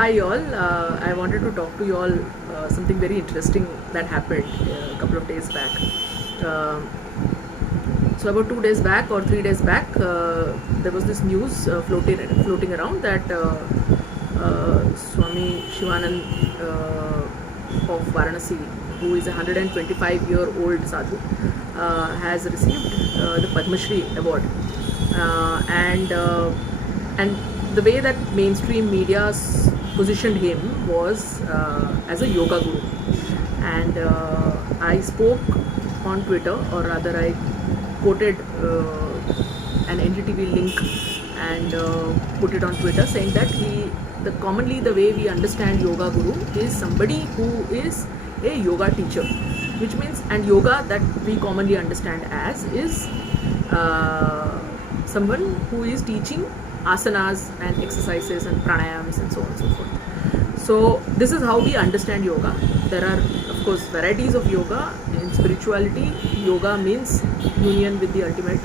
Hi all, I wanted to talk to you all something very interesting that happened a couple of days back. Um so about 2 days back or 3 days back, there was this news floating around that Swami Shivananda of Varanasi, who is a 125-year-old sadhu, has received the Padmashree award, and the way that mainstream media positioned him was as a yoga guru, and I spoke on Twitter, or rather I quoted an NDTV link and put it on Twitter, saying that commonly the way we understand yoga guru is somebody who is a yoga teacher, which means, and yoga that we commonly understand as is someone who is teaching asanas and exercises and pranayams and so on and so forth. So this is how we understand yoga. There are of course varieties of yoga. In spirituality, yoga means union with the ultimate,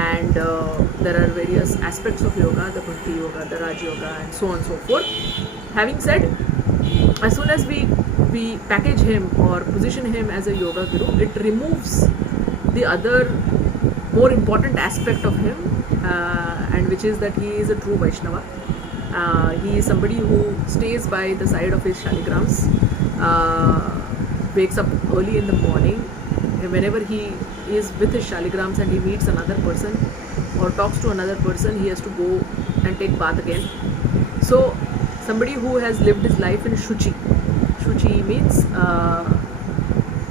and there are various aspects of yoga, the bhakti yoga, the raj yoga, and so on and so forth. Having said, as soon as we package him or position him as a yoga guru, it removes the other more important aspect of him, and which is that he is a true Vaishnava. He is somebody who stays by the side of his shaligrams, wakes up early in the morning. Whenever he is with his shaligrams and he meets another person or talks to another person, he has to go and take bath again. So somebody who has lived his life in Shuchi. Shuchi means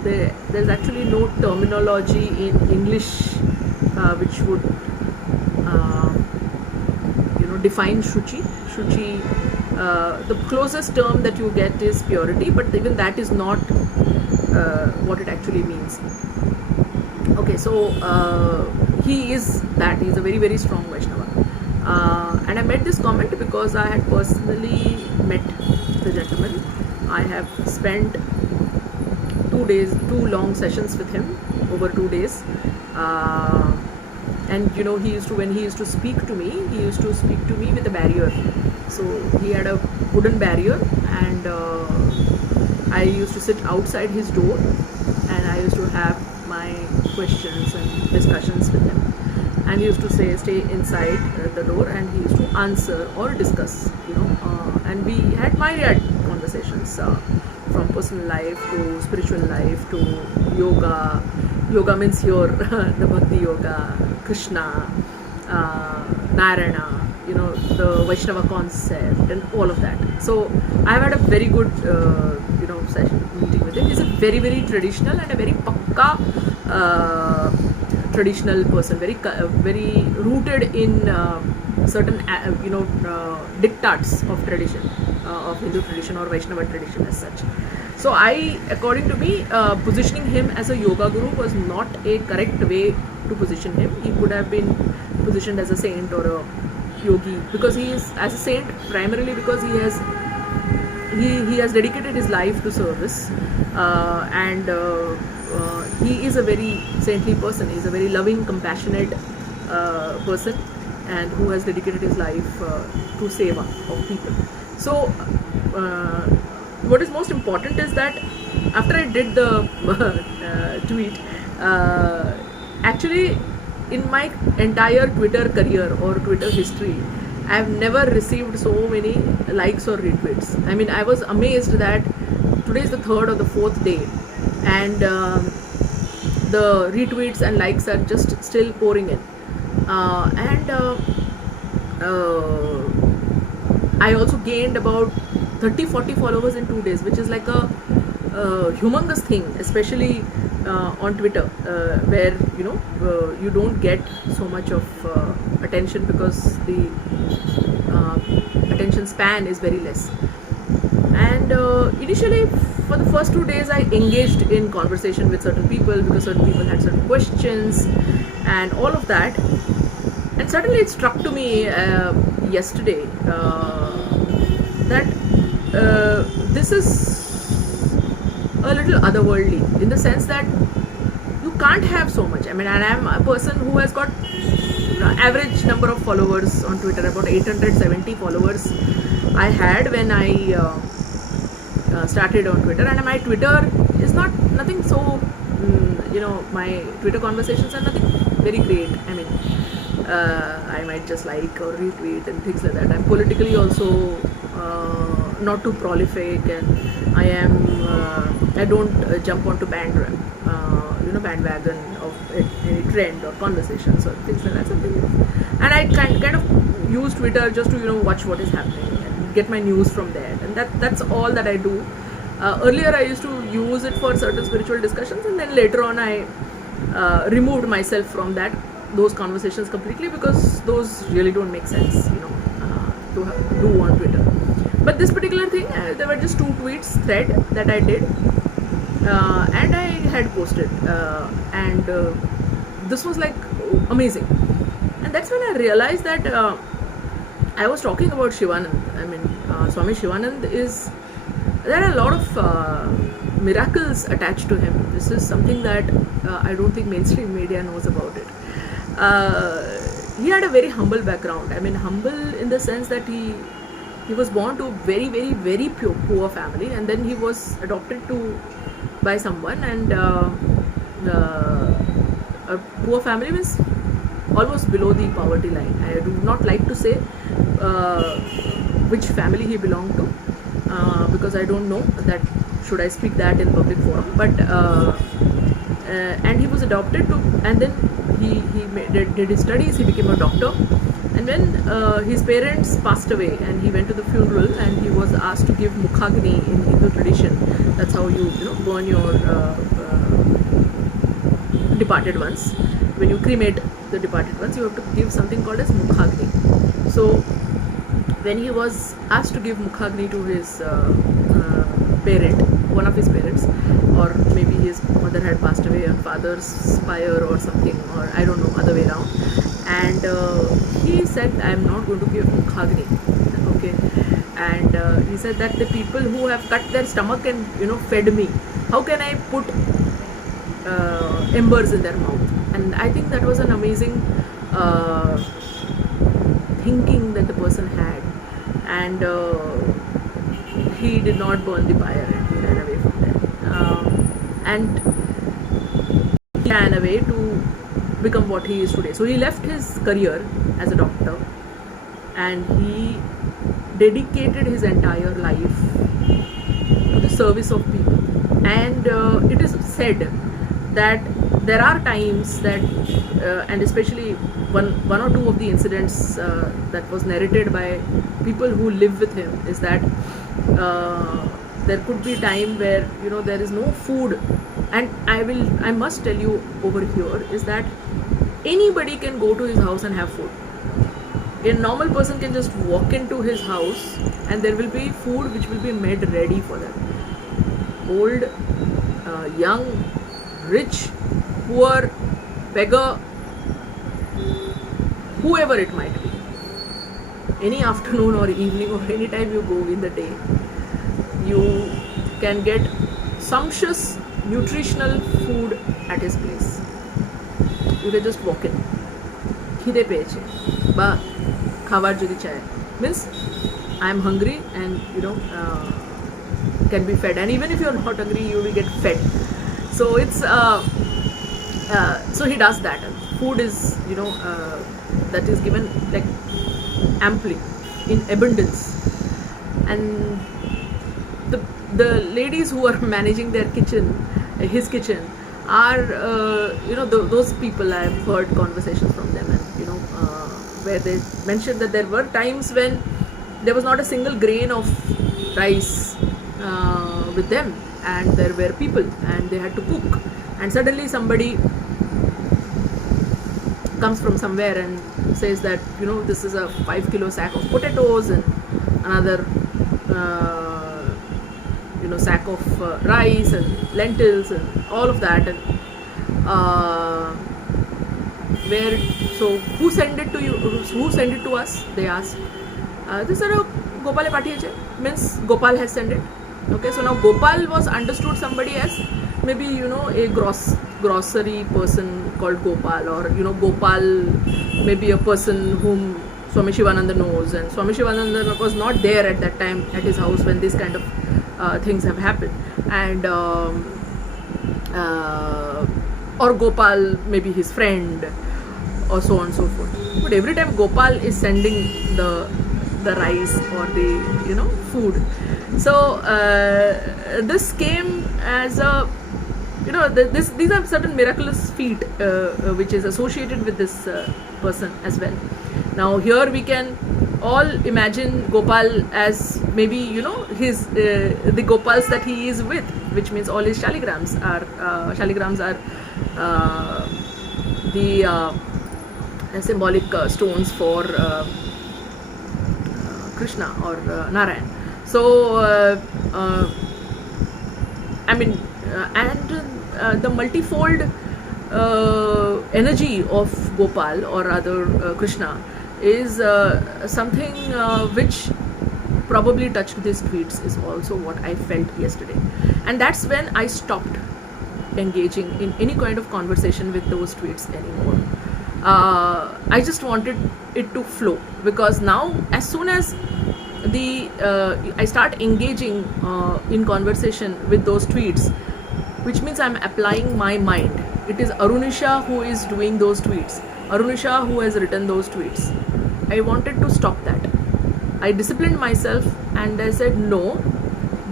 there's actually no terminology in English which would define Shuchi. Shuchi, the closest term that you get is purity, but even that is not what it actually means. Okay, so he is that. He's a very, very strong Vaishnava. And I made this comment because I had personally met the gentleman. I have spent 2 long sessions with him over 2 days. And when he used to speak to me, with a barrier. So he had a wooden barrier, and I used to sit outside his door, and I used to have my questions and discussions with him. And he used to say, stay inside the door, and he used to answer or discuss, and we had myriad conversations, from personal life to spiritual life to yoga. Yoga means here the bhakti yoga, Krishna, Narayana, the Vaishnava concept and all of that. So I've had a very good session meeting with him. He's a very, very traditional and a very pakka traditional person, very rooted in certain diktats of tradition, of Hindu tradition or Vaishnava tradition as such. So according to me, positioning him as a yoga guru was not a correct way to position him. He could have been positioned as a saint or a yogi, because he is as a saint primarily because he has dedicated his life to service, and he is a very saintly person. He is a very loving, compassionate person, and who has dedicated his life to seva of people. So what is most important is that after I did the tweet, actually in my entire Twitter career or Twitter history, I have never received so many likes or retweets. I mean, I was amazed that today is the 3rd or the 4th day, and the retweets and likes are just still pouring in. And I also gained about 30-40 followers in 2 days, which is like a humongous thing, especially on Twitter, where you don't get so much of attention because the attention span is very less. And initially, for the first 2 days, I engaged in conversation with certain people because certain people had certain questions and all of that. And suddenly it struck to me yesterday that this is a little otherworldly, in the sense that you can't have so much. I mean, and I'm a person who has got average number of followers on Twitter, about 870 followers I had when I started on Twitter. And my Twitter is nothing so, my Twitter conversations are nothing very great. I mean, I might just like or retweet and things like that. I'm politically also not too prolific, and I don't jump onto bandwagon of any trend or conversations or things like that. And I kind of use Twitter just to watch what is happening and get my news from there, and that's all that I do. Earlier I used to use it for certain spiritual discussions, and then later on I removed myself from those conversations completely, because those really don't make sense, to do on Twitter. But this particular thing, there were just 2 tweets thread that I did, and I had posted, and this was like amazing. And that's when I realized that I was talking about Shivananda. I mean, Swami Shivananda there are a lot of miracles attached to him. This is something that I don't think mainstream media knows about it. He had a very humble background. I mean, humble in the sense that he was born to a very, very, very poor family, and then he was adopted by someone, and a poor family means almost below the poverty line. I do not like to say which family he belonged to, because I don't know that should I speak that in public forum. But and he was adopted and then he did his studies. He became a doctor, and when his parents passed away and he went to the funeral, and he was asked to give mukhagni in Hindu tradition. That's how you burn your departed ones. When you cremate the departed ones, you have to give something called as mukhagni. So when he was asked to give mukhagni to his one of his parents, or maybe his mother had passed away on father's fire or something, or I don't know, other way around, and he said, I am not going to give mukhagni. Okay. And he said that the people who have cut their stomach and fed me, how can I put embers in their mouth? And I think that was an amazing thinking that the person had, and he did not burn the pyre, and he ran away from there, and he ran away to become what he is today. So he left his career as a doctor, and he dedicated his entire life to the service of people. And it is said that there are times that, and especially one or two of the incidents that was narrated by people who live with him, is that there could be time where there is no food. And I must tell you over here is that anybody can go to his house and have food. A normal person can just walk into his house and there will be food which will be made ready for them. Old, young, rich, poor, beggar, whoever it might be. Any afternoon or evening or any time you go in the day, you can get sumptuous nutritional food at his place. You can just walk in. Khide peche ba khabar jodi chahe means I am hungry, and can be fed. And even if you are not hungry, you will get fed. So it's so he does that. Food is that is given like amply, in abundance. And the ladies who are managing their kitchen, his kitchen, are those people. I have heard conversations from them, and where they mentioned that there were times when there was not a single grain of rice with them, and there were people and they had to cook, and suddenly somebody comes from somewhere and says that this is a 5 kilo sack of potatoes and another sack of rice and lentils and all of that, and so who sent it to you? Who sent it to us? They asked. This is Gopal Patiache, means Gopal has sent it. Okay, so now Gopal was understood somebody as maybe a grocery person called Gopal, or Gopal maybe a person whom Swami Shivananda knows, and Swami Shivananda was not there at that time at his house when these kind of things have happened, and or Gopal, maybe his friend, or so on and so forth. But every time Gopal is sending the rice or the food, so this came as a these are certain miraculous feat which is associated with this person as well. Now here we can all imagine Gopal as maybe his the Gopals that he is with, which means all his shaligrams are the symbolic stones for Krishna or Narayan. So the multifold energy of Gopal or rather Krishna is something which probably touched these tweets, is also what I felt yesterday. And that's when I stopped engaging in any kind of conversation with those tweets anymore. I just wanted it to flow, because now as soon as I start engaging in conversation with those tweets, which means I'm applying my mind. It is Arunisha who is doing those tweets, Arunisha who has written those tweets. I wanted to stop that. I disciplined myself and I said no,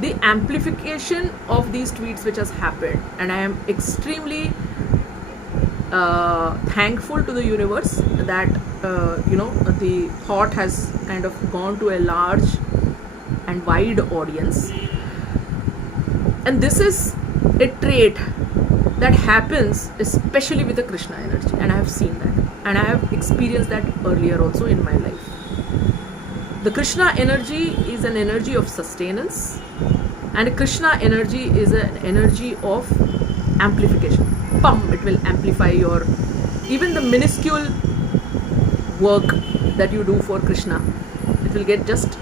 the amplification of these tweets which has happened, and I am extremely thankful to the universe that the thought has kind of gone to a large and wide audience, and this is a trait that happens especially with the Krishna energy, and I have seen that and I have experienced that earlier also in my life. The Krishna energy is an energy of sustenance, and Krishna energy is an energy of amplification. It will amplify your even the minuscule work that you do for Krishna. It will get just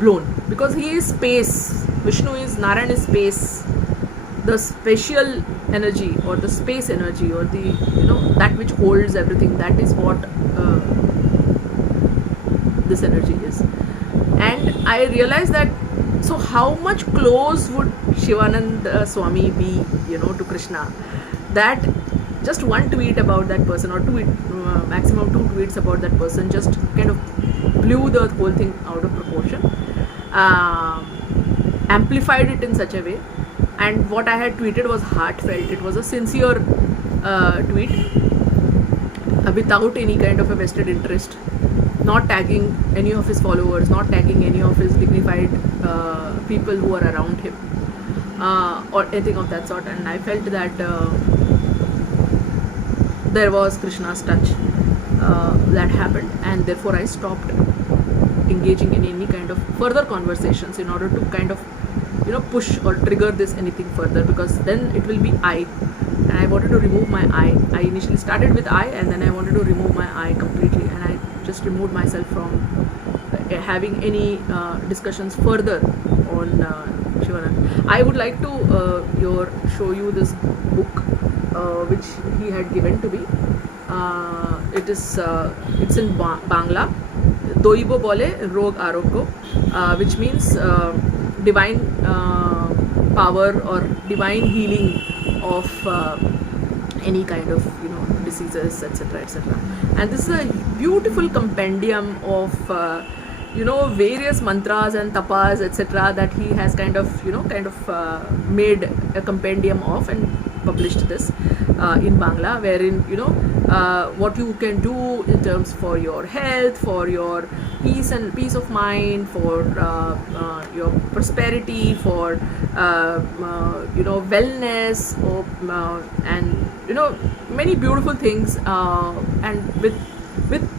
blown, because he is space. Vishnu is, Narayan is space. The spatial energy or the space energy or the that which holds everything, that is what this energy is. And I realized that, so how much close would Shivananda Swami be to Krishna, that just one tweet about that person, or maximum 2 tweets about that person, just kind of blew the whole thing out of proportion, amplified it in such a way. And what I had tweeted was heartfelt. It was a sincere tweet without any kind of a vested interest, not tagging any of his followers, not tagging any of his dignified people who are around him, or anything of that sort. And I felt that there was Krishna's touch that happened, and therefore I stopped engaging in any kind of further conversations in order to kind of push or trigger this anything further, because then it will be I, and I wanted to remove my I. I initially started with I, and then I wanted to remove my I completely, and I just removed myself from having any discussions further on Shivananda. I would like to show you this book which he had given to me. It's in Bangla. Doibo bole rog aroggo, which means divine power or divine healing of any kind of diseases, etc., etc. And this is a beautiful compendium of various mantras and tapas, etc., that he has kind of made a compendium of and published this in Bangla, wherein what you can do in terms for your health, for your peace of mind, for your prosperity, for wellness, and many beautiful things, and with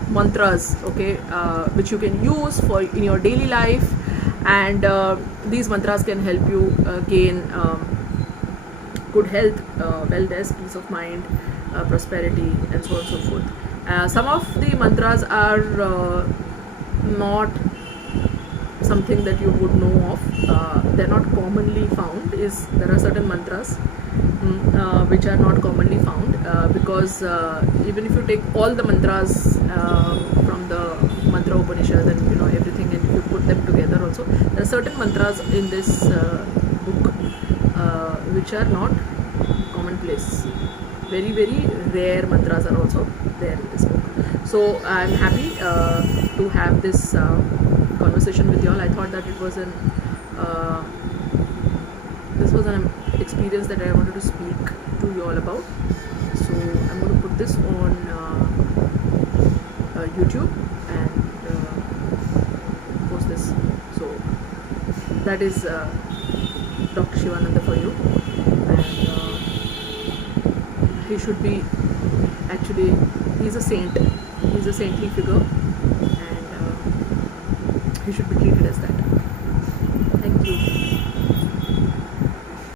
mantras, okay, which you can use for in your daily life, and these mantras can help you gain good health, wellness, peace of mind, prosperity, and so on and so forth. Some of the mantras are not something that you would know of. They're not commonly found. There are certain mantras which are not commonly found, because even if you take all the mantras from the mantra Upanishad and everything, and if you put them together also, there are certain mantras in this book which are not commonplace. Very, very rare mantras are also there in this book. So I'm happy to have this conversation with you all. I thought that it was this was an experience that I wanted to speak to you all about. So I'm going to put this on YouTube and post this. So that is Dr. Shivananda for you, and he should be, actually, he's a saint. He's a saintly figure, and he should be treated as that. Thank you.